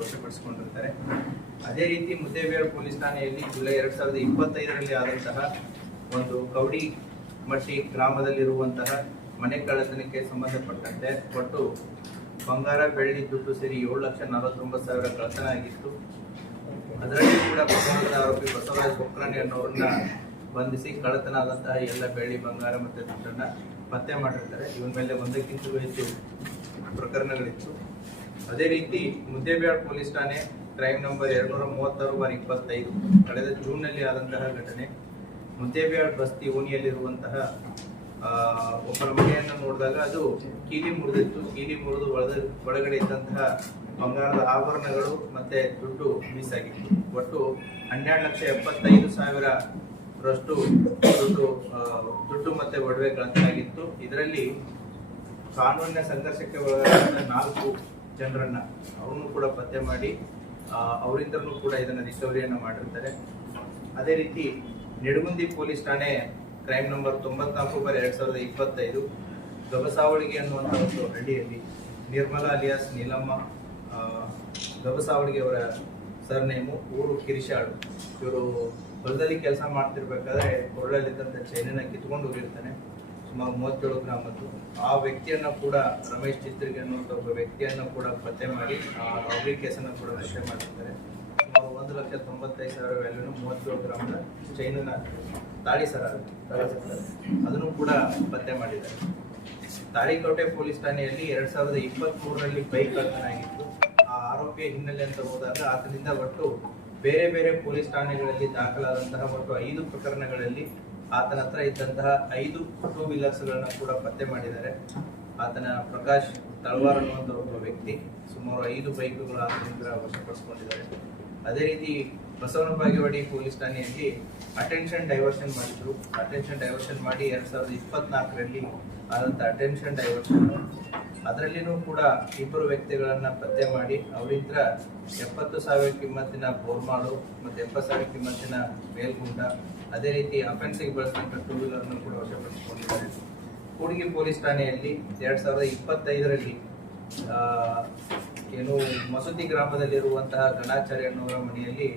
ವಶಪಡಿಸಿಕೊಂಡಿರ್ತಾರೆ. ಅದೇ ರೀತಿ ಮುದ್ದೇಬಿಹಾಳ್ ಪೊಲೀಸ್ ಠಾಣೆಯಲ್ಲಿ ಜುಲೈ 2025ರಲ್ಲಿ ಆದಂತಹ ಒಂದು ಕೌಡಿ ಮಟ್ಟಿ ಗ್ರಾಮದಲ್ಲಿರುವಂತಹ ಮನೆ ಕಳ್ಳತನಕ್ಕೆ ಸಂಬಂಧಪಟ್ಟಂತೆ ಒಟ್ಟು ಬಂಗಾರ, ಬೆಳ್ಳಿ, ದುಡ್ಡು ಸೇರಿ 7,49,000 ಕಳ್ಳತನ ಆಗಿತ್ತು. ಅದರಲ್ಲಿ ಕೂಡ ಪ್ರಕರಣದ ಆರೋಪಿ ಬಸವರಾಜ್ ಕೊಕ್ರಾನಿ ಅನ್ನೋರನ್ನ ಬಂಧಿಸಿ ಕಳ್ಳತನ ಆದಂತಹ ಎಲ್ಲ ಬೆಳ್ಳಿ, ಬಂಗಾರ ಮತ್ತು ದುಡ್ಡನ್ನ ಪತ್ತೆ ಮಾಡಿರ್ತಾರೆ. ಇವನ ಮೇಲೆ ಒಂದಕ್ಕಿಂತಲೂ ಹೆಚ್ಚು ಪ್ರಕರಣಗಳಿತ್ತು. ಅದೇ ರೀತಿ ಮುದ್ದೇಬಿಹಾಳ್ ಪೊಲೀಸ್ ಠಾಣೆ ಕ್ರೈಮ್ ನಂಬರ್ 236/25 ಕಳೆದ ಜೂನ್ನಲ್ಲಿ ಆದಂತಹ ಘಟನೆ. ಮುದ್ದೇಬಿಹಾಳ್ ಬಸ್ತಿ ಓಣಿಯಲ್ಲಿರುವಂತಹ ಒಬ್ಬರ ಮನೆಯನ್ನು ನೋಡಿದಾಗ ಅದು ಕೀಲಿ ಮುರಿದಿತ್ತು. ಕೀಲಿ ಮುರಿದು ಒಳಗಡೆ ಇದ್ದಂತಹ ಬಂಗಾರದ ಆಭರಣಗಳು ಮತ್ತೆ ದುಡ್ಡು ಮಿಸ್ ಆಗಿತ್ತು. ಒಟ್ಟು 12,75,000ರಷ್ಟು ದುಡ್ಡು ಮತ್ತೆ ಒಡವೆ ಕಳತನಾಗಿತ್ತು. ಇದರಲ್ಲಿ ಕಾನೂನಿನ ಸಂಘರ್ಷಕ್ಕೆ ಒಳಗಾದ 4 ಜನರನ್ನ ಅವರನ್ನು ಕೂಡ ಪತ್ತೆ ಮಾಡಿ ಅವರಿಂದಲೂ ಕೂಡ ಇದನ್ನ ರಿಕವರಿಯನ್ನ ಮಾಡಿರ್ತಾರೆ. ಅದೇ ರೀತಿ ನಿಡಗುಂದಿ ಪೊಲೀಸ್ ಠಾಣೆ ಕ್ರೈಮ್ ನಂಬರ್ 94/2025 ಗಬಸಾವಳಿಗೆ ಅನ್ನುವಂಥ ಒಂದು ಹಳ್ಳಿಯಲ್ಲಿ ನಿರ್ಮಲಾ ಅಲಿಯಾಸ್ ನೀಲಮ್ಮ ಗಬಸಾವಳಿಗೆ ಅವರ ಸರ್ನೇಮು, ಊರು ಕಿರಿಶಾಳು. ಇವರು ಹೊಲದಲ್ಲಿ ಕೆಲಸ ಮಾಡ್ತಿರ್ಬೇಕಾದ್ರೆ ಕೊರಳಲ್ಲಿದ್ದಂಥ ಚೈನನ್ನ ಕಿತ್ಕೊಂಡು ಹೋಗಿರ್ತಾನೆ. ಸುಮಾರು 37 ಗ್ರಾಮದ್ದು. ಆ ವ್ಯಕ್ತಿಯನ್ನ ಕೂಡ ರಮೇಶ್ ಚಿತ್ರಿಗೆ ಅನ್ನುವಂಥ ಒಬ್ಬ ವ್ಯಕ್ತಿಯನ್ನ ಕೂಡ ಪತ್ತೆ ಮಾಡಿ ಅವ್ರಿಗೆ ಕೇಸನ್ನು ಕೂಡ ರಕ್ಷಣೆ ಮಾಡಿರ್ತಾರೆ. ಸುಮಾರು 1,95,000 ವ್ಯಾಲ್ಯೂನು 37 ಗ್ರಾಮದ ಚೈನನ್ನ ತಾಳಿ ಸರ ಅದನ್ನು ಕೂಡ ಪತ್ತೆ ಮಾಡಿದ್ದಾರೆ. ತಾಳಿಕೋಟೆ ಪೊಲೀಸ್ ಠಾಣೆಯಲ್ಲಿ 2023ರಲ್ಲಿ ಬೈಕ್ ಕಳ್ಳತನ ಆಗಿತ್ತು. ಆ ಆರೋಪಿಯ ಹಿನ್ನೆಲೆ ಅಂತ ಹೋದಾಗ ಆತನಿಂದ ಒಟ್ಟು ಬೇರೆ ಬೇರೆ ಪೊಲೀಸ್ ಠಾಣೆಗಳಲ್ಲಿ ದಾಖಲಾದಂತಹ ಒಟ್ಟು 5 ಪ್ರಕರಣಗಳಲ್ಲಿ ಆತನ ಹತ್ರ ಇದ್ದಂತಹ 5 ಟೂ ವೀಲರ್ಸ್ಗಳನ್ನ ಕೂಡ ಪತ್ತೆ ಮಾಡಿದ್ದಾರೆ. ಆತನ ಪ್ರಕಾಶ್ ತಳವಾರ್ ಅನ್ನುವಂಥ ಒಬ್ಬ ವ್ಯಕ್ತಿ ಸುಮಾರು 5 ಬೈಕ್ಗಳು ಆತನಿಂದ ವಶಪಡಿಸಿಕೊಂಡಿದ್ದಾರೆ. ಅದೇ ರೀತಿ ಬಸವನ ಬಾಗೇವಾಡಿ ಪೊಲೀಸ್ ಠಾಣೆಯಲ್ಲಿ ಅಟೆನ್ಷನ್ ಡೈವರ್ಷನ್ ಮಾಡಿದ್ರು. ಅಟೆನ್ಷನ್ ಡೈವರ್ಷನ್ ಮಾಡಿ 2024ರಲ್ಲಿ ಆದಂಥ ಅಟೆನ್ಷನ್ ಡೈವರ್ಷನ್ ಅದರಲ್ಲಿನೂ ಕೂಡ 2 ವ್ಯಕ್ತಿಗಳನ್ನ ಪತ್ತೆ ಮಾಡಿ ಅವರಿಂದ 70,000 ಕಿಮ್ಮತ್ತಿನ ಬೋರ್ಮಾಳು ಮತ್ತು 70,000 ಕಿಮ್ಮತ್ತಿನ ಮೇಲ್ಗುಂಡ, ಅದೇ ರೀತಿ ಅಫೆನ್ಸಿಗೆ ಬಳಸಿದಂಥ ಟೂ ವೀಲರ್ನ ಕೂಡ ವಶಪಡಿಸಿಕೊಂಡಿದ್ದಾರೆ. ಕೂಡ್ಗಿ ಪೊಲೀಸ್ ಠಾಣೆಯಲ್ಲಿ 2025ರಲ್ಲಿ ಏನು ಮಸೂತಿ ಗ್ರಾಮದಲ್ಲಿರುವಂತಹ ಗಣಾಚಾರ್ಯ ಅನ್ನೋರ ಮನೆಯಲ್ಲಿ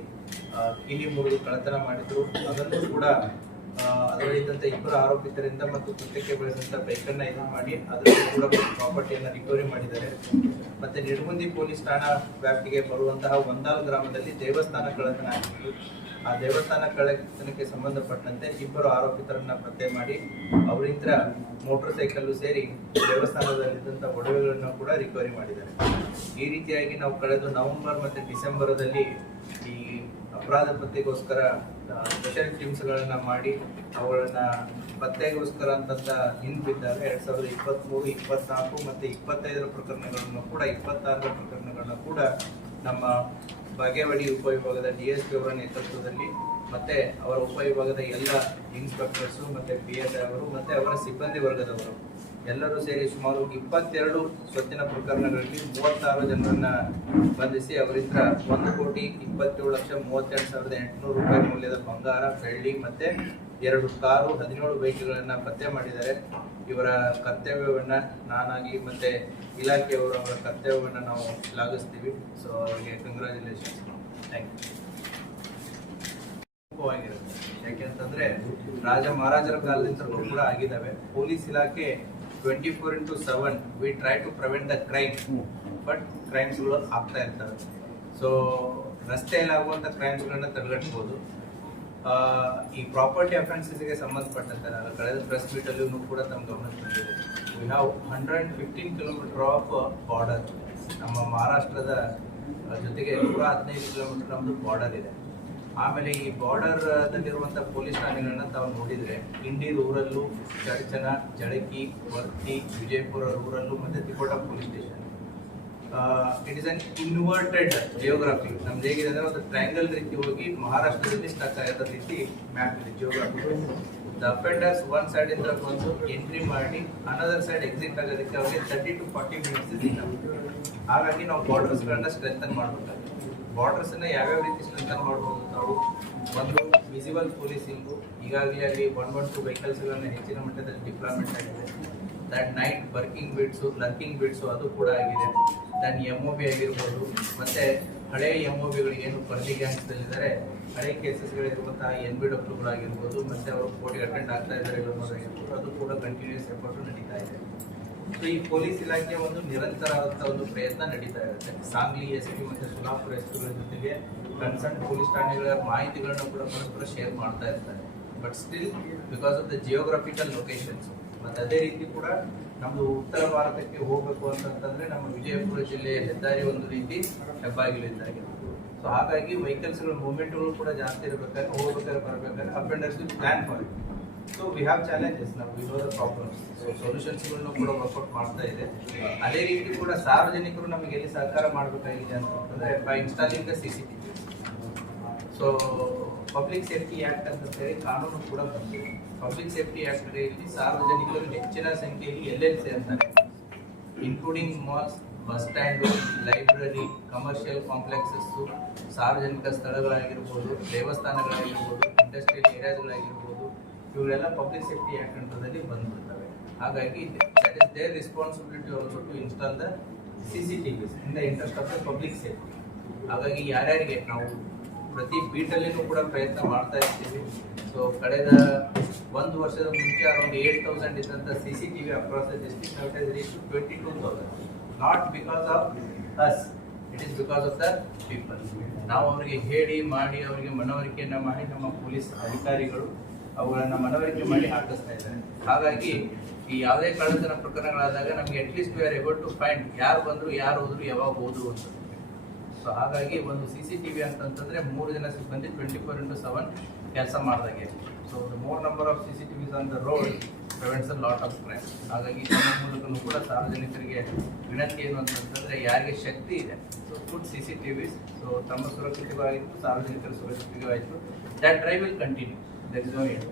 ಕೀಲಿ ಮುರಿದು ಕಳ್ಳತನ ಮಾಡಿದ್ರು. ಅದನ್ನು ಕೂಡ ಅದರಲ್ಲಿದ್ದಂಥ 2 ಆರೋಪಿತರಿಂದ ಮತ್ತು ಕೃತ್ಯಕ್ಕೆ ಬಳಸಿದಂಥ ಬೈಕನ್ನ ಇದು ಮಾಡಿ ಅದನ್ನು ಕೂಡ ಪ್ರಾಪರ್ಟಿಯನ್ನು ರಿಕವರಿ ಮಾಡಿದ್ದಾರೆ. ಮತ್ತೆ ನಿಡಗುಂದಿ ಪೊಲೀಸ್ ಠಾಣಾ ವ್ಯಾಪ್ತಿಗೆ ಬರುವಂತಹ ಒಂದಾಲ್ ಗ್ರಾಮದಲ್ಲಿ ದೇವಸ್ಥಾನ ಕಳ್ಳತನ ಆಗಿತ್ತು. ಆ ದೇವಸ್ಥಾನ ಕಳ್ಳತನಕ್ಕೆ ಸಂಬಂಧಪಟ್ಟಂತೆ 2 ಆರೋಪಿತರನ್ನ ಪತ್ತೆ ಮಾಡಿ ಅವರಿಂದ ಮೋಟರ್ ಸೈಕಲ್ಲು ಸೇರಿ ದೇವಸ್ಥಾನದಲ್ಲಿದ್ದಂಥ ಒಡವೆಗಳನ್ನು ಕೂಡ ರಿಕವರಿ ಮಾಡಿದ್ದಾರೆ. ಈ ರೀತಿಯಾಗಿ ನಾವು ಕಳೆದ ನವೆಂಬರ್ ಮತ್ತು ಡಿಸೆಂಬರ್ದಲ್ಲಿ ಈ ಅಪರಾಧ ಪತ್ತೆಗೋಸ್ಕರ ಸ್ಪೆಷಲ್ ಟೀಮ್ಸ್ಗಳನ್ನ ಮಾಡಿ ಅವುಗಳನ್ನ ಪತ್ತೆಗೋಸ್ಕರ ಅಂತಂತ ಹಿಂದಿದ್ದಾಗ 2023, 24 ಮತ್ತು 25 ಪ್ರಕರಣಗಳನ್ನು ಕೂಡ 26 ಪ್ರಕರಣಗಳನ್ನ ಕೂಡ ನಮ್ಮ ಬಾಗೇವಾಡಿ ಉಪವಿಭಾಗದ DSP ಅವರ ನೇತೃತ್ವದಲ್ಲಿ ಮತ್ತೆ ಅವರ ಉಪವಿಭಾಗದ ಎಲ್ಲ ಇನ್ಸ್ಪೆಕ್ಟರ್ಸು ಮತ್ತೆ PSI ಅವರು ಮತ್ತೆ ಅವರ ಸಿಬ್ಬಂದಿ ವರ್ಗದವರು ಎಲ್ಲರೂ ಸೇರಿ ಸುಮಾರು 22 ಸ್ವತ್ತಿನ ಪ್ರಕರಣಗಳಲ್ಲಿ 36 ಜನರನ್ನ ಬಂಧಿಸಿ ಅವರಿಂದ 1,27,32,800 ರೂಪಾಯಿ ಮೌಲ್ಯದ ಬಂಗಾರ, ಬೆಳ್ಳಿ ಮತ್ತೆ 2 ಕಾರು, 17 ಬೈಕ್ಗಳನ್ನ ಪತ್ತೆ ಮಾಡಿದ್ದಾರೆ. ಇವರ ಕರ್ತವ್ಯವನ್ನ ನಾನಾಗಿ ಮತ್ತೆ ಇಲಾಖೆಯವರು ಅವರ ಕರ್ತವ್ಯವನ್ನ ನಾವು ಶ್ಲಾಘಿಸ್ತೀವಿ. ಸೊ ಅವರಿಗೆ ಕಂಗ್ರ್ಯಾಚುಲೇಷನ್ಸ್. Thank you. ಯಾಕೆಂತಂದ್ರೆ ರಾಜ ಮಹಾರಾಜರ ಕಾಲದಿಂದಲೂ ಕೂಡ ಆಗಿದ್ದಾವೆ. ಪೊಲೀಸ್ ಇಲಾಖೆ 24/7 we try to prevent the crime, but ಕ್ರೈಮ್ಸ್ಗಳು ಆಗ್ತಾ ಇರ್ತವೆ. ಸೊ ರಸ್ತೆಯಲ್ಲಿ ಆಗುವಂಥ ಕ್ರೈಮ್ಸ್ಗಳನ್ನ ತಡೆಗಟ್ಟಬಹುದು. ಈ ಪ್ರಾಪರ್ಟಿ ಅಫೆನ್ಸಸ್ಗೆ ಸಂಬಂಧಪಟ್ಟಂತೆ ನಾನು ಕಳೆದ ಪ್ರೆಸ್ ಮೀಟಲ್ಲೂ ಕೂಡ ತಮ್ಮ ಗಮನಕ್ಕೆ ಬಂದಿದೆ. We have 115 kilometre of border. ನಮ್ಮ ಮಹಾರಾಷ್ಟ್ರದ ಜೊತೆಗೆ 115 ಕಿಲೋಮೀಟರ್ ನಮ್ಮದು ಬಾರ್ಡರ್ ಇದೆ. ಆಮೇಲೆ ಈ ಬಾರ್ಡರ್ದಲ್ಲಿರುವಂಥ ಪೊಲೀಸ್ ಠಾಣೆಗಳನ್ನ ತಾವು ನೋಡಿದರೆ ಇಂಡಿ ರೂರಲ್ಲು, ಚರ್ಚನ, ಜಳಕಿ, ವರ್ತಿ, ವಿಜಯಪುರ ರೂರಲ್ಲು ಮತ್ತು Tikota police station. It is an inverted geography. ನಮ್ದು ಹೇಗಿದೆ ಅಂದರೆ ಒಂದು ಟ್ರಯಾಂಗಲ್ ರೀತಿ ಹೋಗಿ ಮಹಾರಾಷ್ಟ್ರದಲ್ಲಿ ಸ್ಟಕ್ ಆಗೋ ರೀತಿ ಮ್ಯಾಪ್ ಇದೆ geography. The offenders one side ಇಂದ ಬಂದು ಎಂಟ್ರಿ ಮಾಡಿ ಅನದರ್ ಸೈಡ್ ಎಕ್ಸಿಟ್ ಆಗೋದಕ್ಕೆ ಅವರಿಗೆ 30 to 40 ಮಿನಿಟ್ಸ್ ಇದೆ. ಹಾಗಾಗಿ ನಾವು ಬಾರ್ಡರ್ಸ್ಗಳನ್ನ ಸ್ಟ್ರೆಂಥನ್ ಮಾಡಬೇಕಾಗುತ್ತೆ. ಬಾರ್ಡರ್ಸನ್ನು ಯಾವ್ಯಾವ ರೀತಿ ಸ್ಟ್ರೆಂಥನ್ ಮಾಡ್ಬೋದು ನಾವು? ಒಂದು ವಿಸಿಬಲ್ ಪೊಲೀಸಿಂಗು, ಈಗಾಗಲೇ ಅಲ್ಲಿ 112 ವೆಹಿಕಲ್ಸ್ಗಳನ್ನ ಹೆಚ್ಚಿನ ಮಟ್ಟದಲ್ಲಿ ಡಿಪ್ಲಾಯ್ಮೆಂಟ್ ಆಗಿದೆ. ದಟ್ ನೈಟ್ ಲರ್ಕಿಂಗ್ ಬಿಡ್ಸು ಅದು ಕೂಡ ಆಗಿದೆ. ದೆನ್ MOB ಆಗಿರ್ಬೋದು, ಮತ್ತು ಹಳೆಯ MOBಗಳಿಗೆ ಏನು ಪರ್ಲಿ ಗ್ಯಾಂಗ್ಸ್ದಲ್ಲಿದ್ದಾರೆ, ಹಳೆ ಕೇಸಸ್ಗಳಿರುವಂತಹ NBWಗಳಾಗಿರ್ಬೋದು, ಮತ್ತು ಅವರು ಕೋರ್ಟಿಗೆ ಅಟೆಂಡ್ ಆಗ್ತಾ ಇದ್ದಾರೆ ಅನ್ನೋದಾಗಿರ್ಬೋದು, ಅದು ಕೂಡ ಕಂಟಿನ್ಯೂಸ್ ಎಫರ್ಟ್ ನಡೀತಾ ಇದೆ. ಸೊ ಈ ಪೊಲೀಸ್ ಇಲಾಖೆ ಒಂದು ನಿರಂತರವಾದಂಥ ಒಂದು ಪ್ರಯತ್ನ ನಡೀತಾ ಇರುತ್ತೆ. ಸಾಂಗ್ಲಿ SP ಮತ್ತು ಸೋಲಾಪುರ SPಗಳ ಜೊತೆಗೆ ಕನ್ಸರ್ನ್ ಪೊಲೀಸ್ ಠಾಣೆಗಳ ಮಾಹಿತಿಗಳನ್ನು ಕೂಡ ಪರಸ್ಪರ ಶೇರ್ ಮಾಡ್ತಾ ಇರ್ತಾರೆ. But still because of the geographical locations, ಮತ್ತು ಅದೇ ರೀತಿ ಕೂಡ ನಮ್ಮದು ಉತ್ತರ ಭಾರತಕ್ಕೆ ಹೋಗಬೇಕು ಅಂತಂತಂದರೆ ನಮ್ಮ ವಿಜಯಪುರ ಜಿಲ್ಲೆಯ ಹೆದ್ದಾರಿ ಒಂದು ರೀತಿ ಹೆಬ್ಬಾಗಿಲು ಇದ್ದಾಗಿದೆ. ಸೊ ಹಾಗಾಗಿ ವೆಹಿಕಲ್ಸ್ಗಳ ಮೂವ್ಮೆಂಟ್ಗಳು ಕೂಡ ಜಾಸ್ತಿ ಇರಬೇಕಾದ್ರೆ, ಹೋಗ್ಬೇಕಾದ್ರೆ ಬರಬೇಕಾದ್ರೆ offenders plan for it. So we have challenges, ನಾವು we know the problems. So ಸೊಲ್ಯೂಷನ್ಸ್ಗಳನ್ನು ಕೂಡ ವರ್ಕೌಟ್ ಮಾಡ್ತಾ ಇದೆ. ಅದೇ ರೀತಿ ಕೂಡ ಸಾರ್ವಜನಿಕರು ನಮಗೆ ಎಲ್ಲಿ ಸಹಕಾರ ಮಾಡಬೇಕಾಗಿದೆ ಅಂತಂದರೆ by installing the CCTV. So public safety act ಅಂತ ಹೇಳಿ ಕಾನೂನು ಕೂಡ ಬಂದಿದೆ. ಪಬ್ಲಿಕ್ ಸೇಫ್ಟಿ ಆ್ಯಕ್ಟ್ ಅಡಿಯಲ್ಲಿ ಸಾರ್ವಜನಿಕರು ಹೆಚ್ಚಿನ ಸಂಖ್ಯೆಯಲ್ಲಿ ಎಲ್ಲೆಲ್ಲಿ ಸೇರ್ತಾರೆ, including malls, bus stand, library, commercial complexes, ಸಾರ್ವಜನಿಕ ಸ್ಥಳಗಳಾಗಿರ್ಬೋದು, ದೇವಸ್ಥಾನಗಳಾಗಿರ್ಬೋದು, ಇಂಡಸ್ಟ್ರಿಯಲ್ ಏರಿಯಾಸ್ಗಳಾಗಿರ್ಬೋದು, ಇವುಗಳೆಲ್ಲ ಪಬ್ಲಿಕ್ ಸೇಫ್ಟಿ ಆ್ಯಕ್ಟ್ ಅಂಡರ್ದಲ್ಲಿ ಬಂದ್ಬಿಡ್ತವೆ. ಹಾಗಾಗಿ that is their responsibility also to install the CCTVs in the interest of the public safety. ಹಾಗಾಗಿ ಯಾರ್ಯಾರಿಗೆ ನಾವು ಪ್ರತಿ ಬೀಟಲ್ಲಿನೂ ಕೂಡ ಪ್ರಯತ್ನ ಮಾಡ್ತಾ ಇರ್ತೀವಿ. ಸೊ ಕಳೆದ ಒಂದು ವರ್ಷದ ಮುಂಚೆ ಅರೌಂಡ್ 8,000 ಇದ್ದಂಥ CCTV across the district now it has reached 22,000. Not because of us, it is because of the people. ನಾವು ಅವರಿಗೆ ಹೇಳಿ ಮಾಡಿ ಅವರಿಗೆ ಮನವರಿಕೆಯನ್ನು ಮಾಡಿ ನಮ್ಮ ಪೊಲೀಸ್ ಅಧಿಕಾರಿಗಳು ಅವುಗಳನ್ನು ಮನವರಿಕೆ ಮಾಡಿ ಹಾಕಿಸ್ತಾ ಇದ್ದಾರೆ. ಹಾಗಾಗಿ ಈ ಯಾವುದೇ ಕಳ್ಳತನ ಪ್ರಕರಣಗಳಾದಾಗ ನಮಗೆ at least we are able to find ಯಾರು ಬಂದರು, ಯಾರು ಹೋದ್ರು, ಯಾವಾಗ ಹೋದ್ರು ಅಂತ. ಸೊ ಹಾಗಾಗಿ ಒಂದು CCTV ಅಂತಂತಂದರೆ 3 ಜನ ಸಿಬ್ಬಂದಿ 24/7 ಕೆಲಸ ಮಾಡಿದಾಗೆ. So the more number of CCTVs on the road prevents a lot of crime. ಹಾಗಾಗಿ ನಮ್ಮ ಮೂಲಕನೂ ಕೂಡ ಸಾರ್ವಜನಿಕರಿಗೆ ವಿನಂತಿ ಏನು ಅಂತಂತಂದರೆ ಯಾರಿಗೆ ಶಕ್ತಿ ಇದೆ, ಸೊ ಗುಡ್ CCTVs. ಸೊ ತಮ್ಮ ಸುರಕ್ಷತೆಗಾಯಿತು, ಸಾರ್ವಜನಿಕರ ಸುರಕ್ಷತೆಗಾಯಿತು. That drive will continue. That is no end.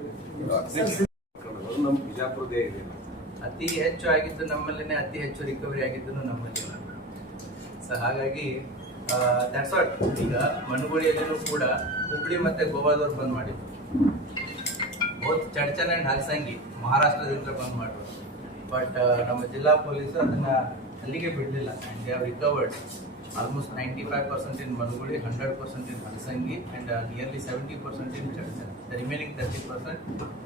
ನಮ್ಮ ಬಿಜಾಪುರದೇ ಇದೆ. ಅತಿ ಹೆಚ್ಚು ಆಗಿದ್ದು ನಮ್ಮಲ್ಲೇ, ಅತಿ ಹೆಚ್ಚು ರಿಕವರಿ ಆಗಿದ್ದು ನಮ್ಮಲ್ಲಿ. ಸೊ ಹಾಗಾಗಿ ದಟ್ಸ್ ವಾಟ್. ಈಗ ಮನುಗುಡಿಯಲ್ಲೂ ಕೂಡ ಹುಬ್ಳಿ ಮತ್ತು ಗೋವಾದವ್ರು ಬಂದ್ ಮಾಡಿದ್ರು. ಬೋತ್ ಚಡ್ಚನ್ ಆ್ಯಂಡ್ ಹಲ್ಸಂಗಿ ಮಹಾರಾಷ್ಟ್ರದಿಂದ ಬಂದ್ ಮಾಡಿದ್ರು. ಬಟ್ ನಮ್ಮ ಜಿಲ್ಲಾ ಪೊಲೀಸರು ಅದನ್ನು ಅಲ್ಲಿಗೆ ಬಿಡಲಿಲ್ಲ. And they have recovered almost 95% in Manugudi, 100% in Halsangi, and nearly 70% in Chadchan. The remaining 30%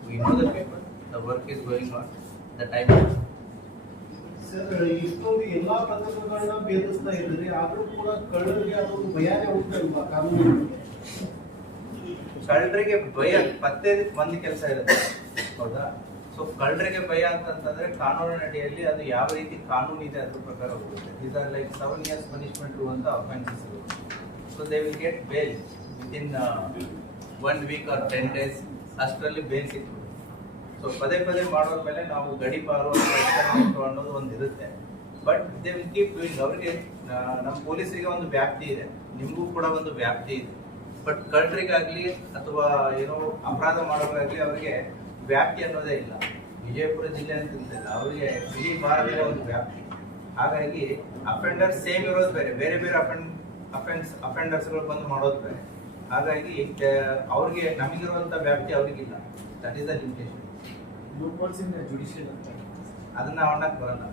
we know the people. The work is going on. The time sir, ಇಷ್ಟೊಂದು ಎಲ್ಲಾ ಪ್ರಕರಣಗಳನ್ನ ಭೇದಿಸ್ತಾ ಇದ್ರಿ, ಆದ್ರೂ ಕೂಡ ಕಳ್ಳರಿಗೆ ಅದೊಂದು ಭಯನೇ ಉಂಟಲ್ವಾ ಕಾನೂನು? ಕಳ್ಳರಿಗೆ ಭಯ ಪತ್ತೆ ಒಂದು ಕೆಲಸ ಇರುತ್ತೆ, ಹೌದಾ? ಸೊ ಕಳ್ಳರಿಗೆ ಭಯ ಅಂತಂತಂದ್ರೆ ಕಾನೂನಿನ ಅಡಿಯಲ್ಲಿ ಅದು ಯಾವ ರೀತಿ ಕಾನೂನು ಇದೆ ಅದ್ರ ಪ್ರಕಾರ ಹೋಗುತ್ತೆ. These are like 7 years punishment ಅಂತ offences. So they will get bail within 1 week or 10 days. ಅಷ್ಟರಲ್ಲಿ ಬೇಲ್ ಸಿಕ್ತು. ಸೊ ಪದೇ ಪದೇ ಮಾಡೋದ್ರ ಮೇಲೆ ನಾವು ಗಡಿಪಾರು ಅನ್ನೋದು ಒಂದು ಇರುತ್ತೆ. But they will keep doing. ಅವರಿಗೆ ನಮ್ಮ ಪೊಲೀಸರಿಗೆ ಒಂದು ವ್ಯಾಪ್ತಿ ಇದೆ, ನಿಮಗೂ ಕೂಡ ಒಂದು ವ್ಯಾಪ್ತಿ ಇದೆ. ಬಟ್ ಕಳ್ಳರಿಗಾಗ್ಲಿ ಅಥವಾ ಏನೋ ಅಪರಾಧ ಮಾಡೋರಾಗ್ಲಿ ಅವರಿಗೆ ವ್ಯಾಪ್ತಿ ಅನ್ನೋದೇ ಇಲ್ಲ. ವಿಜಯಪುರ ಜಿಲ್ಲೆ ಅಂತಿಲ್ಲ, ಅವರಿಗೆ ಇಡೀ ಭಾರತದ ಒಂದು ವ್ಯಾಪ್ತಿ. ಹಾಗಾಗಿ ಅಫೆಂಡರ್ಸ್ ಸೇಮ್ ಇರೋದು ಬೇರೆ, ಬೇರೆ ಬೇರೆ ಅಫೆಂಡರ್ಸ್ಗಳು ಬಂದು ಮಾಡೋದು ಬೇರೆ. ಹಾಗಾಗಿ ಅವ್ರಿಗೆ ನಮಗಿರುವಂಥ ವ್ಯಾಪ್ತಿ ಅವ್ರಿಗಿಲ್ಲ. That is the limitation. Judicial ಅದನ್ನ ಮಾಡಕ್ ಬರಲ್ಲ.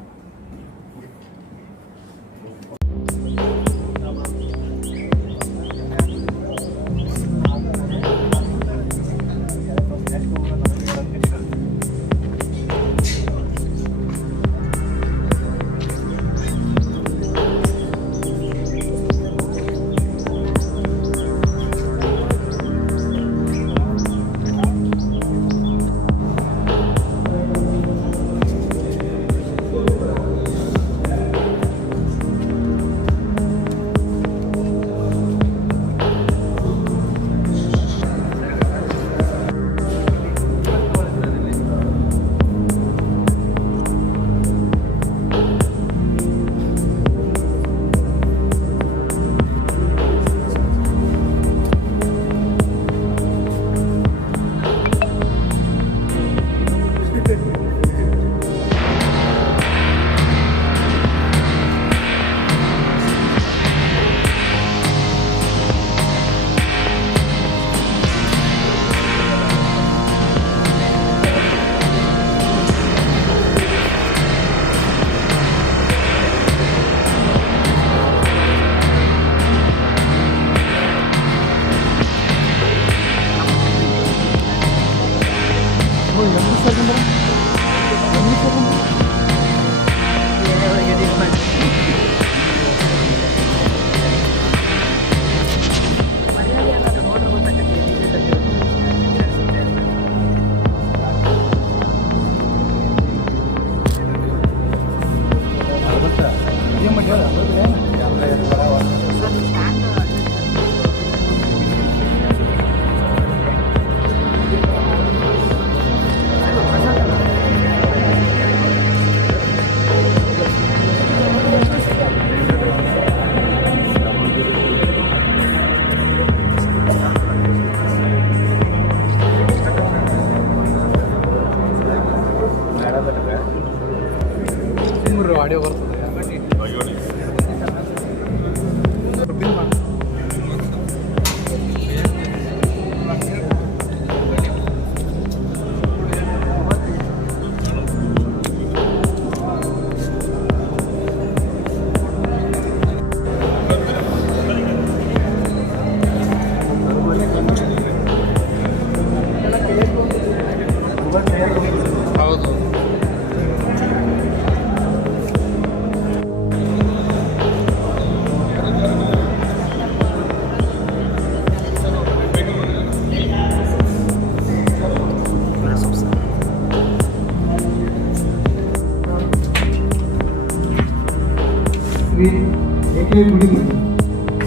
ಕೆ ಗುಡಿಗೆ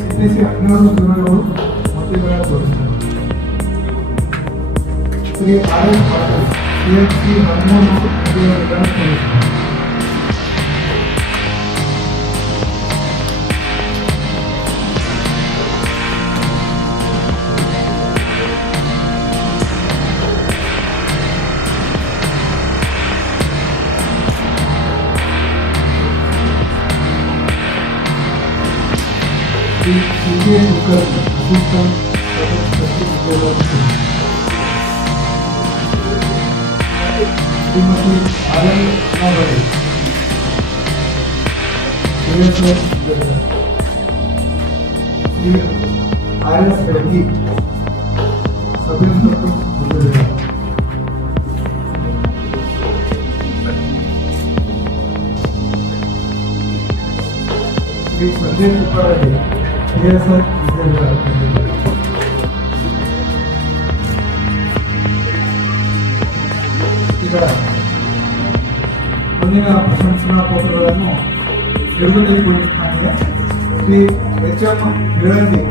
ಸಿಟಿಸಿ 12 ಜನಗಳು ಮತದಾರ ತೋರಿಸಿದರು. Shri R S Patil CMC 13 ಮತದಾರರು ತೋರಿಸಿದರು. CJ Kulkarni, Assistant Professor Geology. Shrimati R N. Nagare, professor Shri R S. Reddy, sub inspector Gujarat. Shri Sanjay Subbareddy, ASR Gujarat. ಈಗ ಮುಂದಿನ ಪ್ರಶಂಸನಾ ಪತ್ರಗಳನ್ನು ಬಿಡುಗಡೆ ಪೊಲೀಸ್ ಠಾಣೆಗೆ ಶ್ರೀ ಎಚ್.ಎಂ. ಬಿಳಂಡಿ